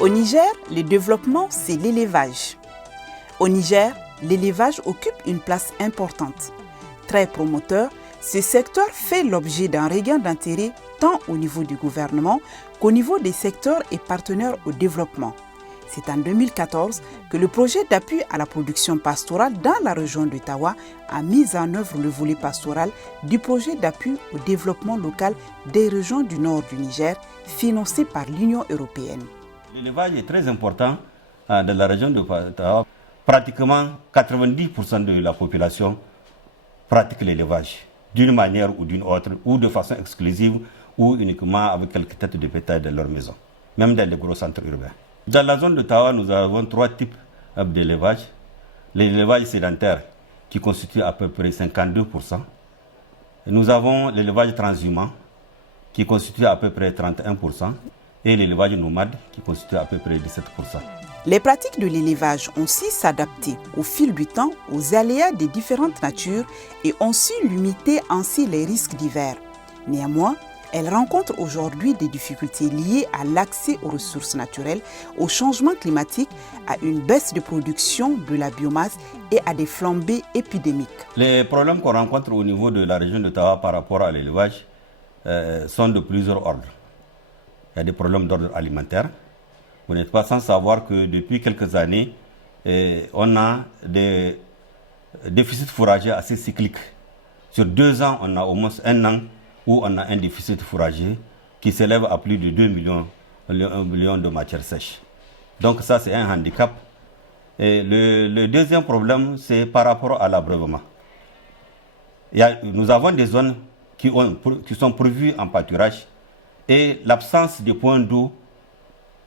Au Niger, le développement, c'est l'élevage. Au Niger, l'élevage occupe une place importante. Très promoteur, ce secteur fait l'objet d'un regain d'intérêt tant au niveau du gouvernement qu'au niveau des secteurs et partenaires au développement. C'est en 2014 que le projet d'appui à la production pastorale dans la région d'Ottawa a mis en œuvre le volet pastoral du projet d'appui au développement local des régions du nord du Niger, financé par l'Union européenne. L'élevage est très important dans la région d'Ottawa. Pratiquement 90% de la population pratique l'élevage d'une manière ou d'une autre, ou de façon exclusive, ou uniquement avec quelques têtes de bétail dans leur maison, même dans les gros centres urbains. Dans la zone d'Ottawa, nous avons 3 types d'élevage. L'élevage sédentaire, qui constitue à peu près 52%. Nous avons l'élevage transhumant, qui constitue à peu près 31%. Et l'élevage nomade, qui constitue à peu près 17%. Les pratiques de l'élevage ont su s'adapter au fil du temps aux aléas des différentes natures et ont su limiter ainsi les risques divers. Néanmoins, elles rencontrent aujourd'hui des difficultés liées à l'accès aux ressources naturelles, au changement climatique, à une baisse de production de la biomasse et à des flambées épidémiques. Les problèmes qu'on rencontre au niveau de la région d'Ottawa par rapport à l'élevage sont de plusieurs ordres. Il y a des problèmes d'ordre alimentaire. Vous n'êtes pas sans savoir que depuis quelques années, on a des déficits fourragers assez cycliques. Sur 2 ans, on a au moins un an où on a un déficit fourrager qui s'élève à plus de 2 millions de matières sèches. Donc ça, c'est un handicap. Et le deuxième problème, c'est par rapport à l'abreuvement. Nous avons des zones qui sont pourvues en pâturage et l'absence de points d'eau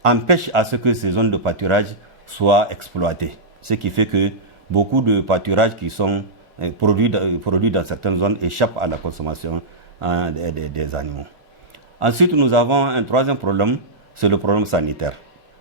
empêche à ce que ces zones de pâturage soient exploitées. Ce qui fait que beaucoup de pâturages qui sont produits dans certaines zones échappent à la consommation des animaux. Ensuite, nous avons un troisième problème, c'est le problème sanitaire.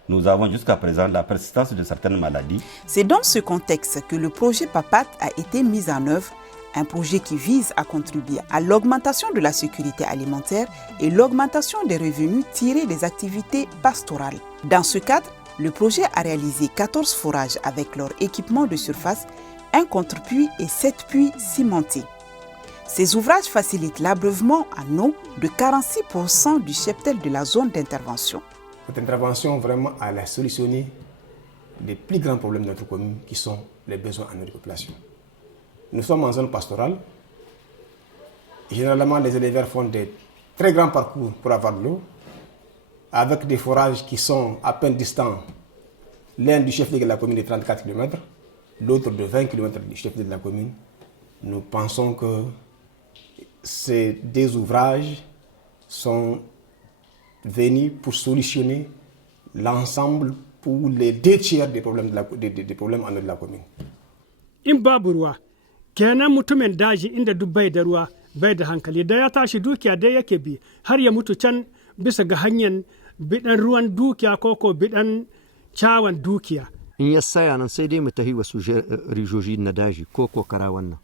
Nous avons jusqu'à présent la persistance de certaines maladies. C'est dans ce contexte que le projet PAPAT a été mis en œuvre, un projet qui vise à contribuer à l'augmentation de la sécurité alimentaire et l'augmentation des revenus tirés des activités pastorales. Dans ce cadre, le projet a réalisé 14 forages avec leur équipement de surface, un contre-puits et 7 puits cimentés. Ces ouvrages facilitent l'abreuvement en eau de 46% du cheptel de la zone d'intervention. Cette intervention vraiment a solutionné les plus grands problèmes de notre commune qui sont les besoins en eau de population. Nous sommes en zone pastorale. Généralement, les éleveurs font des très grands parcours pour avoir de l'eau, avec des forages qui sont à peine distants. L'un du chef-lieu de la commune de 34 km, l'autre de 20 km du chef-lieu de la commune. Nous pensons que ces 2 ouvrages sont venus pour solutionner l'ensemble pour les 2 tiers des problèmes, des problèmes en eau de la commune. Kenan mutumin daji inda duk bai da ruwa bai da hankali da ya tashi dukiya dai yake bi har ya mutu can bisa ga hanyar bidan ruwan dukiya ko bidan cawan dukiya. In ya saya nan sai dai mu tahi wasu rijoji na daji ko kara wannan.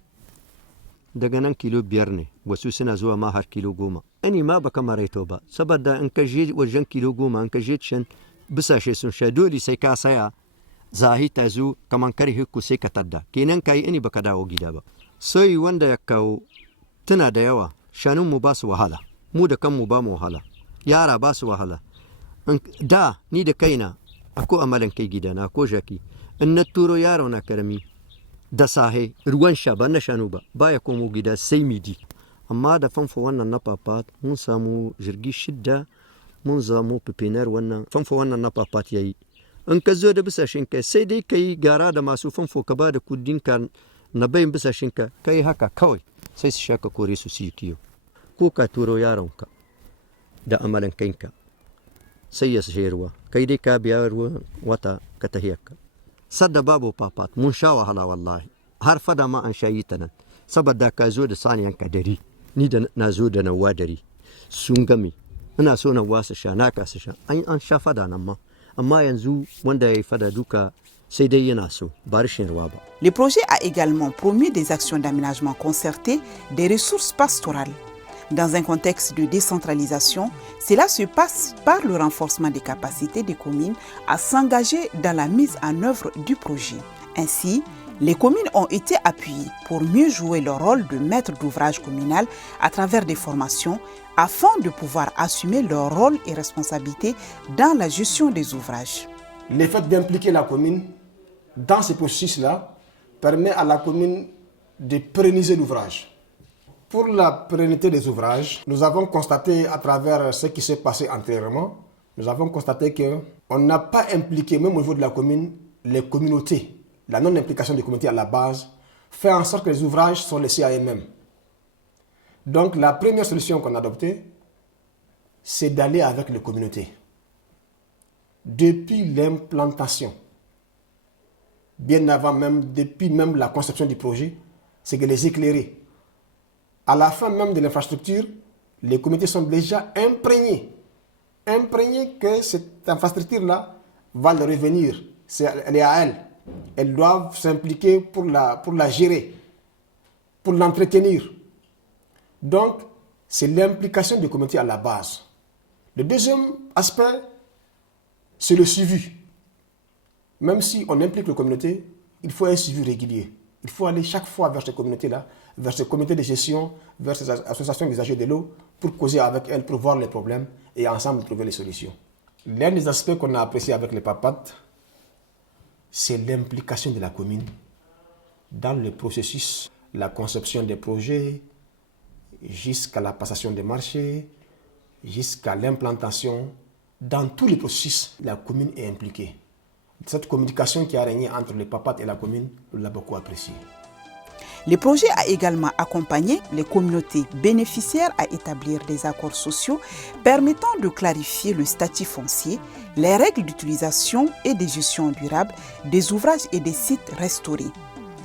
Daga nan kilo 5 ne wasu suna zuwa ma har kilo 10. Ani ma baka maraito ba saboda in ka je wajen kilo 10 in ka je can bisashe sun sha dole sai ka saya. Zahi ta zo kaman karhe ku sai ka tadda kenan kai ini baka dawo gida ba sai wanda ya kawo tana da yawa shanun mu ba su wahala mu da kanmu ba mu wahala yara ba su wahala da ni da kaina ako amalan kai gidana ko jaki in na turo yaro na karami da sahe ruwan sha ba na shanu ba baya komo gida sai midi amma da fanfa wannan na papat mun samu jirgi 6 mun zamu pipinar wannan fanfa wannan na papat yayi in ka zo da bisashinka sai dai ka yi gara da masu famfo ka ba da kudinka na bayin bisashinka ka yi haka kawai sai su sha ka kore su yi kiyo ko ka turo yaronka da amalan kanka sai ya sashe ruwa kai dai ka biya ruwa wata ka tahiyarka sadda babu papat mun sha wahala wallahi har fada ma an shayi ta nan saboda ka zo da saniyanka dari ni da na zo da nawa dari sun game ina so na wasa sha na ka sha an sha fada nan ma amma yanzu wanda ya fada duka sai dai yana so ba rashin ruwa ba. Le projet a également promu des actions d'aménagement concerté des ressources pastorales. Dans un contexte de décentralisation, cela se passe par le renforcement des capacités des communes à s'engager dans la mise en œuvre du projet. Ainsi, les communes ont été appuyées pour mieux jouer leur rôle de maître d'ouvrage communal à travers des formations afin de pouvoir assumer leur rôle et responsabilités dans la gestion des ouvrages. Le fait d'impliquer la commune dans ce processus-là permet à la commune de pérenniser l'ouvrage. Pour la pérennité des ouvrages, nous avons constaté à travers ce qui s'est passé antérieurement, nous avons constaté qu'on n'a pas impliqué, même au niveau de la commune, les communautés. La non-implication des communautés à la base fait en sorte que les ouvrages sont laissés à eux-mêmes. Donc la première solution qu'on a adoptée, c'est d'aller avec les communautés. Depuis l'implantation, bien avant même, depuis même la conception du projet, c'est de les éclairer. À la fin même de l'infrastructure, les communautés sont déjà imprégnées que cette infrastructure-là va leur revenir. Elle est à elles. Elles doivent s'impliquer pour la gérer, pour l'entretenir. Donc, c'est l'implication des communautés à la base. Le deuxième aspect, c'est le suivi. Même si on implique les communautés, il faut un suivi régulier. Il faut aller chaque fois vers ces communautés-là, vers ces comités de gestion, vers ces associations d'usagers de l'eau, pour causer avec elles, pour voir les problèmes et ensemble trouver les solutions. L'un des aspects qu'on a apprécié avec les PAPAT, c'est l'implication de la commune dans le processus, la conception des projets, jusqu'à la passation des marchés, jusqu'à l'implantation. Dans tous les processus, la commune est impliquée. Cette communication qui a régné entre les PAPAT et la commune, on l'a beaucoup appréciée. Le projet a également accompagné les communautés bénéficiaires à établir des accords sociaux permettant de clarifier le statut foncier, les règles d'utilisation et de gestion durable des ouvrages et des sites restaurés.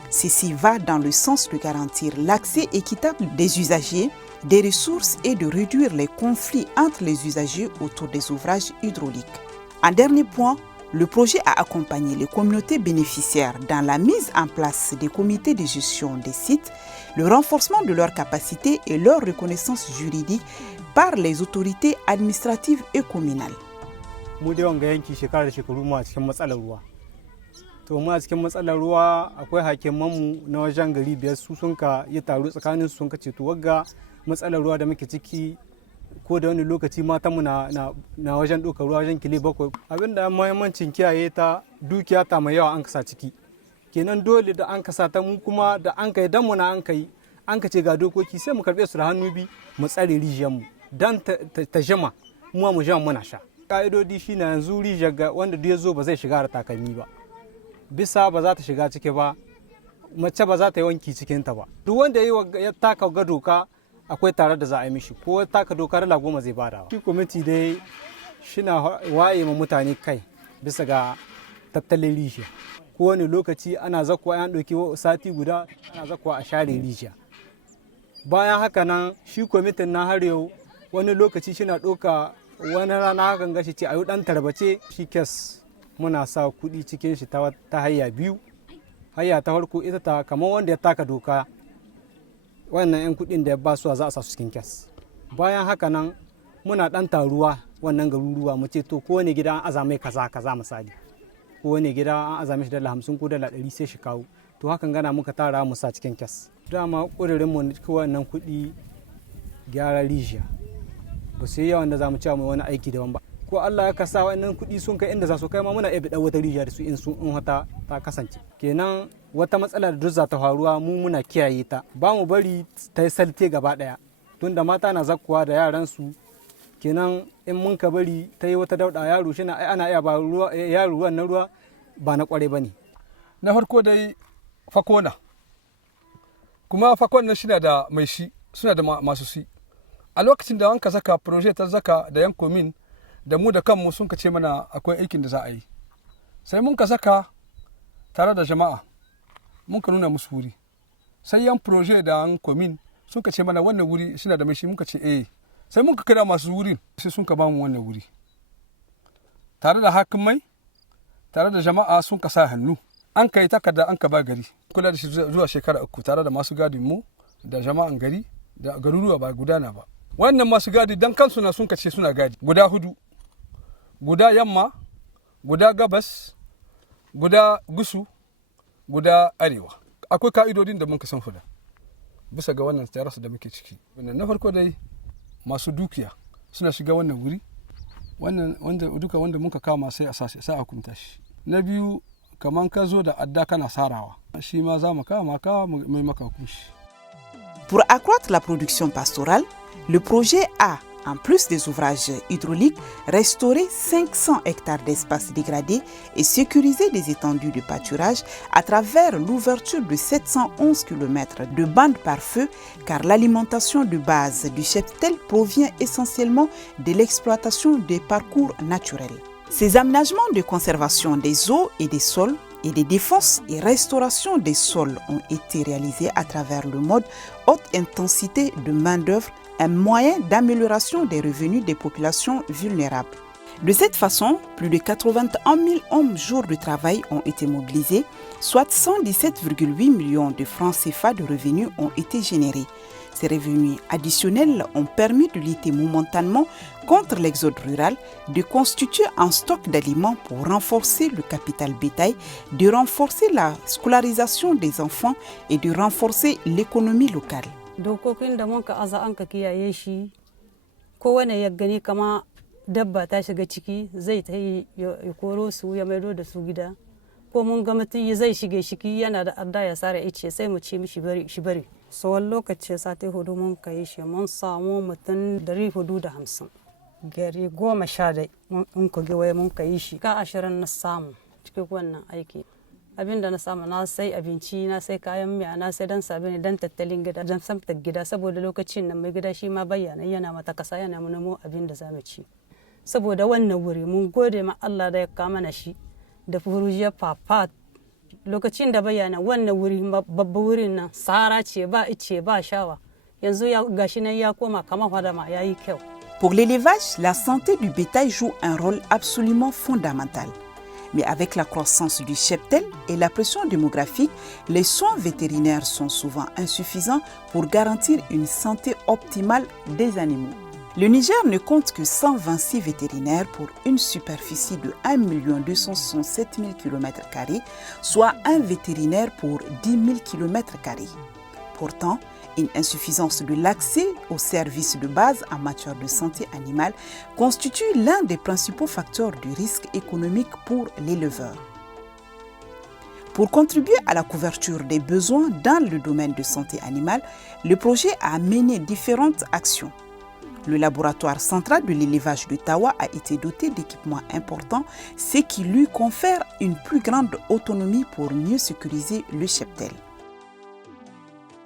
Ceci va dans le sens de garantir l'accès équitable des usagers, des ressources et de réduire les conflits entre les usagers autour des ouvrages hydrauliques. En dernier point, le projet a accompagné les communautés bénéficiaires dans la mise en place des comités de gestion des sites, le renforcement de leurs capacités et leur reconnaissance juridique par les autorités administratives et communales. Mu da wanga yanki shekara da shekaru mu a cikin matsalar ruwa. To mu a cikin matsalar ruwa akwai hakimanmu na wajen gari biyar su sun ka yi taro tsakanin su sun ka ce to wagga matsalar ruwa da muke ciki ko da wani lokaci matanmu na wajen ɗaukar ruwa wajen kile 7. Abinda muhimmancin kiyaye ta dukiya ta mai yawa an kasa ciki. Kenan dole da an kasa ta mu kuma da an kai dan mu na an kai an ka ce ga dokoki sai mu karɓe su da hannu bi mu tsare rijiyar mu dan ta jama mu jama muna sha. Ka'idodi shine yanzu rijiyar wanda duk ya zo ba zai shiga da takalmi ba. Bisa ba za ta shiga ciki ba, mace ba za ta yi wanki cikinta ba. Duk wanda ya taka ga doka akwai tare da za a yi mishi ko taka doka da 10 zai bada. Shi kwamiti dai shina waye ma mutane kai bisa ga tattalin rijiya. Kowane lokaci ana zakwa an ɗauki sati guda ana zakwa a share rijiya. Bayan haka nan shi kwamitin na har yau wani lokaci shina ɗauka wani rana hakan gashi ce a yi ɗan tarbace shi kes muna sa kuɗi cikin shi ta hayya biyu. Hayya ta farko ita ta kamar wanda ya taka doka wannan 'yan kuɗin da ya ba su za a sa su cikin kes. Bayan haka nan muna ɗan taruwa wannan garuruwa mu ce to kowane gida an azamai kaza misali. Kowane gida an azame shi $50 ko $100 sai shi kawo. To hakan gana muka tara mu sa cikin kes. Dama ƙudurin mu wannan kuɗi gyara rijiya. Ba sai yawan da za mu cewa mai wani aiki daban ba. Ko Allah ya kasa wannan kuɗi sun kai inda za su kai ma muna iya biɗa wata rijiya da su in wata ta kasance. Kenan wata matsala da duk za ta faruwa mu muna kiyaye ta. Ba mu bari ta yi salte gaba ɗaya. Tunda mata na zakkuwa da yaran su kenan in mun ka bari ta yi wata dauɗa yaro shi na ana iya ba yaro ruwan na ruwa ba na ƙware ba ne. Na farko dai fakona. Kuma fakon nan shina da mai shi suna da masu shi. A lokacin da wanka saka projet ta zaka da yan komin da mu da kanmu sun ka ce mana akwai aikin da za a yi. Sai mun ka saka tare da jama'a mun ka nuna musu wuri. Sai yan projet da yan komin sun ka ce mana wannan wuri suna da mai shi mun ka ce eh. Sai mun ka kira masu wurin sai sun ka ba mu wannan wuri. Tare da hakimai tare da jama'a sun ka sa hannu. An kai takarda an ka ba gari. Kula da shi zuwa shekara 3 tare da masu gadin mu da jama'an gari da garuruwa ba gudana ba. Wannan masu gadi dan kansu na sun kace suna gadi guda 4, guda yamma, guda gabas, guda gusu, guda arewa. Akwai ka'idodin da muka san fuda bisa ga wannan tsayarsa da muke ciki. Na farko dai masu dukiya suna shiga wannan wuri, wannan wanda muka kama sai a sashi sai a hukunta shi. Na biyu kaman ka zo da adda kana sarawa, shi ma za mu kama ka mai maka hukunci. Pour accroître la production pastorale, le projet a, en plus des ouvrages hydrauliques, restauré 500 hectares d'espaces dégradés et sécurisé des étendues de pâturage à travers l'ouverture de 711 km de bandes par feu, car l'alimentation de base du cheptel provient essentiellement de l'exploitation des parcours naturels. Ces aménagements de conservation des eaux et des sols et de défense et restauration des sols ont été réalisés à travers le mode haute intensité de main-d'œuvre, un moyen d'amélioration des revenus des populations vulnérables. De cette façon, plus de 81 000 hommes-jours de travail ont été mobilisés, soit 117,8 millions de francs CFA de revenus ont été générés. Ces revenus additionnels ont permis de lutter momentanément contre l'exode rural, de constituer un stock d'aliments pour renforcer le capital bétail, de renforcer la scolarisation des enfants et de renforcer l'économie locale. Dokokin da muka aza an ka kiyaye shi kowane ya gani kama dabba ta shiga ciki zai ta yi ya koro su ya maido da su gida ko mun ga mutum zai shige shiki yana da adda ya sare ice sai mu ce mishi shi bari tsawon lokaci sati 4 mun kai shi mun samu mutum 450 gari 10 mun kuge waye mun kai shi ka 20 na samu cikin wannan aiki. Abinda na samu na sai abinci na sai kayan miya na sai dan sabini dan tattalin gida dan samta gida saboda lokacin nan mai gida shi ma bayyana yana mata kasa yana mu nemo abin da zamu ci saboda wannan wuri mun gode ma Allah da ya kama na shi da furujiya papa lokacin da bayyana wannan wuri babba wurin nan sahara ce ba ice ba shawa yanzu ya gashi nan ya koma kamar hadama yayi kyau. Pour l'élevage, la santé du bétail joue un rôle absolument fondamental. Mais avec la croissance du cheptel et la pression démographique, les soins vétérinaires sont souvent insuffisants pour garantir une santé optimale des animaux. Le Niger ne compte que 126 vétérinaires pour une superficie de 1 267 000 km², soit un vétérinaire pour 10 000 km². Pourtant, une insuffisance de l'accès aux services de base en matière de santé animale constitue l'un des principaux facteurs du risque économique pour l'éleveur. Pour contribuer à la couverture des besoins dans le domaine de santé animale, le projet a mené différentes actions. Le laboratoire central de l'élevage de Tawa a été doté d'équipements importants, ce qui lui confère une plus grande autonomie pour mieux sécuriser le cheptel.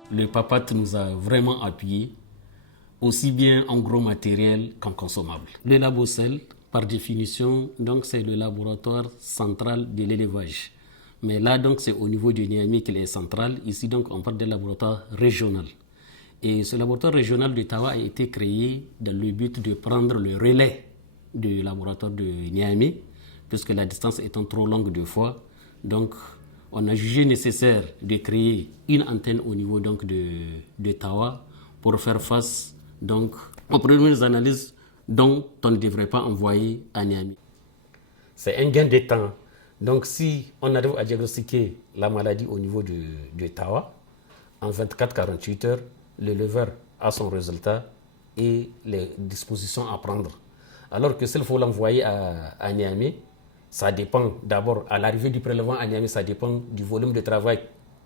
Le PAPAT nous a vraiment appuyés, aussi bien en gros matériel qu'en consommable. Le Labocel, par définition, donc c'est le laboratoire central de l'élevage. Mais là, donc, c'est au niveau du Niamey qu'il est central. Ici, donc, on parle d'un laboratoire régional. Et ce laboratoire régional de Tawa a été créé dans le but de prendre le relais du laboratoire de Niamey, puisque la distance étant trop longue deux fois. Donc, on a jugé nécessaire de créer une antenne au niveau donc de Tawa pour faire face donc, aux premières analyses dont on ne devrait pas envoyer à Niamey. C'est un gain de temps. Donc si on arrive à diagnostiquer la maladie au niveau de Tawa, en 24-48 heures, l'éleveur a son résultat et les dispositions à prendre. Alors que s'il faut l'envoyer à Niamey, ça dépend d'abord, à l'arrivée du prélèvement à Niamey, ça dépend du volume de travail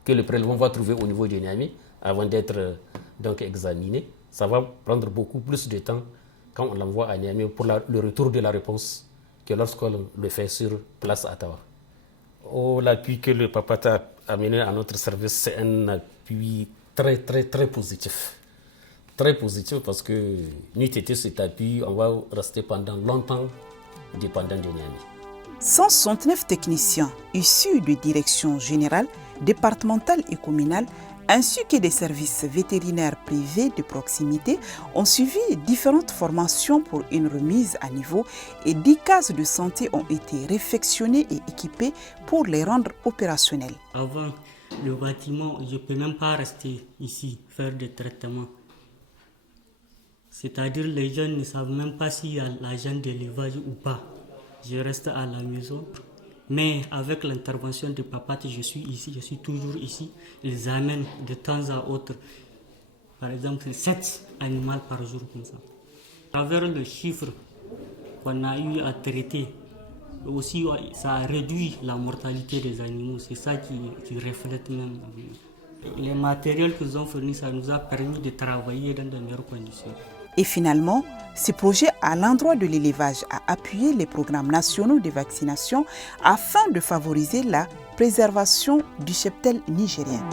que le prélèvement va trouver au niveau de Niamey avant d'être donc examiné. Ça va prendre beaucoup plus de temps quand on l'envoie à Niamey pour le retour de la réponse que lorsqu'on le fait sur place à Tawa. L'appui que le PAPAT a amené à notre service, c'est un appui très positif. Très positif parce que nous étions cet appui, on va rester pendant longtemps dépendant de Niamey. 169 techniciens issus de directions générales, départementales et communales, ainsi que des services vétérinaires privés de proximité, ont suivi différentes formations pour une remise à niveau et 10 cases de santé ont été réfectionnées et équipées pour les rendre opérationnels. Avant le bâtiment, je ne peux même pas rester ici, faire des traitements. C'est-à-dire les jeunes ne savent même pas s'il y a l'agent d'élevage ou pas. Je reste à la maison. Mais avec l'intervention de Papat, je suis ici, je suis toujours ici. Ils amènent de temps à autre, par exemple, 7 animaux par jour comme ça. À travers le chiffre qu'on a eu à traiter, aussi ça a réduit la mortalité des animaux. C'est ça qui reflète même. Les matériels qu'ils ont fournis, ça nous a permis de travailler dans de meilleures conditions. Et finalement, ce projet à l'endroit de l'élevage a appuyé les programmes nationaux de vaccination afin de favoriser la préservation du cheptel nigérien.